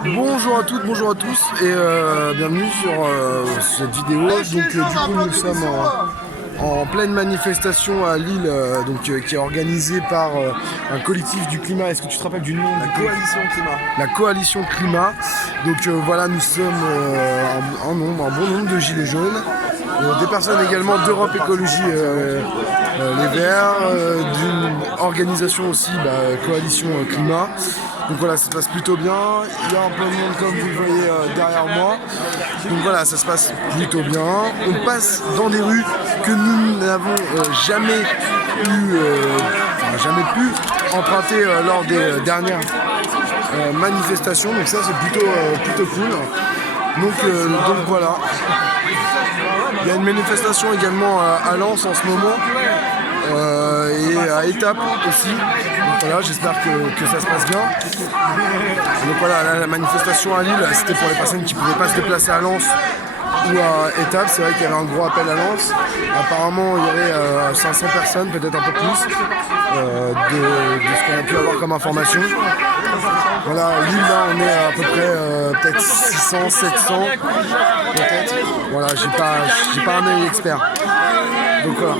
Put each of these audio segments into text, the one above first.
Bonjour à toutes, bonjour à tous et bienvenue sur cette vidéo. Donc du coup nous sommes en pleine manifestation à Lille qui est organisée par un collectif du climat. Est-ce que tu te rappelles du nom? La coalition climat. La coalition climat. Donc voilà, nous sommes un bon nombre de gilets jaunes. Des personnes également d'Europe Écologie Les Verts, d'une organisation aussi, Coalition Climat. Donc voilà, ça se passe plutôt bien. Il y a un peu de monde comme vous le voyez derrière moi. Donc voilà, ça se passe plutôt bien. On passe dans des rues que nous n'avons jamais pu emprunter lors des dernières manifestations. Donc ça c'est plutôt cool. Donc voilà. Il y a une manifestation également à Lens en ce moment et à Étaples aussi. Donc voilà, j'espère que ça se passe bien. Donc voilà, la manifestation à Lille, c'était pour les personnes qui ne pouvaient pas se déplacer à Lens ou à Étaples. C'est vrai qu'il y avait un gros appel à Lens. Apparemment, il y aurait 500 personnes, peut-être un peu plus, de ce qu'on a pu avoir comme information. Voilà, Lille, là, on est à peu près peut-être 600, 700, peut-être. Voilà, j'ai pas un œil expert. Donc voilà.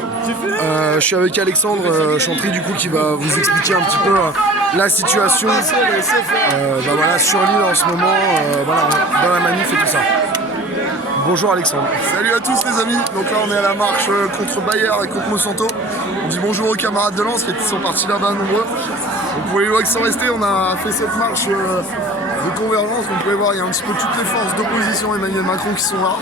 Je suis avec Alexandre Chantry, du coup, qui va vous expliquer un petit peu la situation voilà, sur Lille en ce moment, voilà, dans la manif et tout ça. Bonjour Alexandre. Salut à tous les amis. Donc là on est à la marche contre Bayer et contre Monsanto. On dit bonjour aux camarades de Lens qui sont partis là-bas nombreux. Donc pour les lois qui sont restées, on a fait cette marche de convergence. Vous pouvez voir, il y a un petit peu toutes les forces d'opposition Emmanuel Macron qui sont là.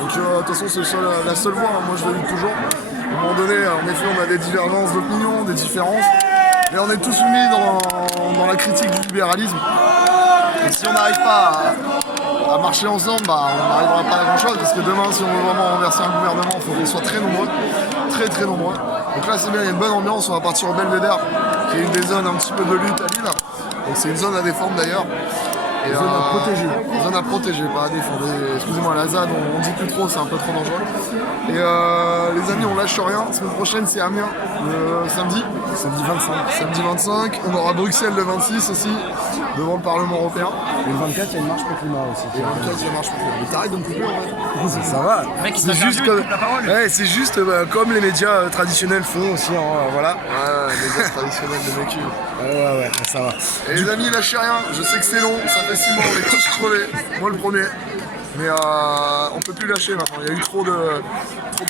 Donc de toute façon c'est la seule voie, hein. Moi je le dis toujours. À un moment donné, en effet on a des divergences d'opinion, des différences. Mais on est tous unis dans la critique du libéralisme. Et si on n'arrive pas à marcher ensemble, on n'arrivera pas à grand chose parce que demain, si on veut vraiment renverser un gouvernement, il faut qu'on soit très nombreux, très nombreux. Donc là c'est bien, il y a une bonne ambiance, on va partir au Belvédère, qui est une des zones un petit peu de lutte à Lille. Donc c'est une zone à défendre d'ailleurs. Et zone à protéger. Zone à protéger, pas à défendre. Excusez-moi, la ZAD, on dit plus trop, c'est un peu trop dangereux. Et les amis, on lâche rien. La semaine prochaine, c'est Amiens, le samedi. Samedi 25. Samedi 25. On aura Bruxelles le 26 aussi, devant le Parlement européen. Et le 24, il y a une marche pour le climat aussi. Et le 24, il y a une marche pour le climat. Mais t'arrêtes de me couper en fait. Ça va. C'est juste comme les médias traditionnels font aussi. Voilà. Ouais, les médias traditionnels de vécu. Ouais, ça va. Et les amis, lâchez rien. Je sais que c'est long, ça fait 6 mois, on est tous crevés. Moi le premier. Mais on peut plus lâcher maintenant. Il y a eu trop de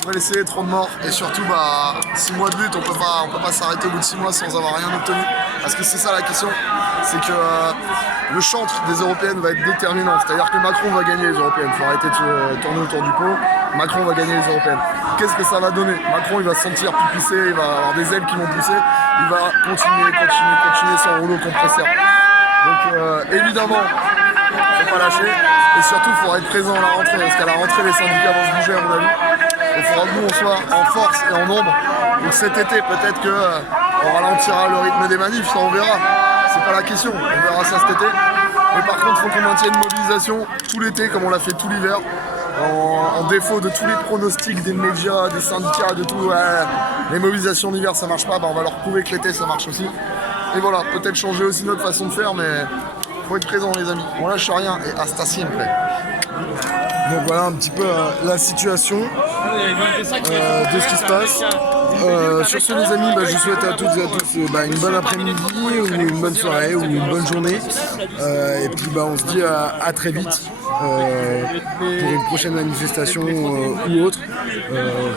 blessés, trop de morts. Et surtout, 6 mois de lutte, on peut pas s'arrêter au bout de 6 mois sans avoir rien obtenu. Parce que c'est ça la question. C'est que le chantre des européennes va être déterminant. C'est-à-dire que Macron va gagner les européennes. Il faut arrêter de tourner autour du pot. Macron va gagner les européennes. Qu'est-ce que ça va donner? Macron, il va se sentir plus poussé, il va avoir des ailes qui vont pousser. Il va continuer son rouleau compresseur. Donc évidemment, faut pas lâcher. Et surtout, il faudra être présent à la rentrée. Parce qu'à la rentrée, les syndicats vont se bouger à mon avis. Il faudra que nous, on soit en force et en nombre. Donc cet été, peut-être qu'on ralentira le rythme des manifs, ça on verra. C'est pas la question, on verra ça cet été. Mais par contre, il faut qu'on maintienne une mobilisation tout l'été, comme on l'a fait tout l'hiver. En défaut de tous les pronostics des médias, des syndicats, de tout. Les mobilisations d'hiver, ça marche pas. On va leur prouver que l'été, ça marche aussi. Et voilà, peut-être changer aussi notre façon de faire, mais faut être présent les amis, on lâche rien et hasta siempre. Donc voilà un petit peu la situation de ce qui se passe. Sur ce les amis, je souhaite à toutes et à tous une bonne après-midi ou une bonne soirée ou une bonne journée. Et puis on se dit à très vite pour une prochaine manifestation ou autre.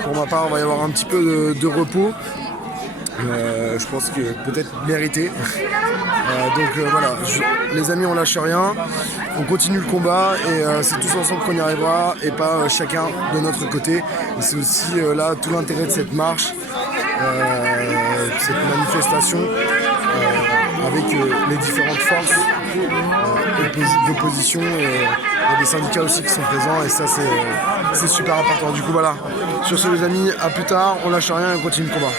Pour ma part, on va y avoir un petit peu de repos. Je pense que peut-être mérité. Voilà, les amis, on lâche rien, on continue le combat et c'est tous ensemble qu'on y arrivera et pas chacun de notre côté. Et c'est aussi là tout l'intérêt de cette marche, cette manifestation avec les différentes forces d'opposition. Il y a des syndicats aussi qui sont présents et ça c'est super important. Du coup voilà, sur ce les amis, à plus tard, on lâche rien et on continue le combat.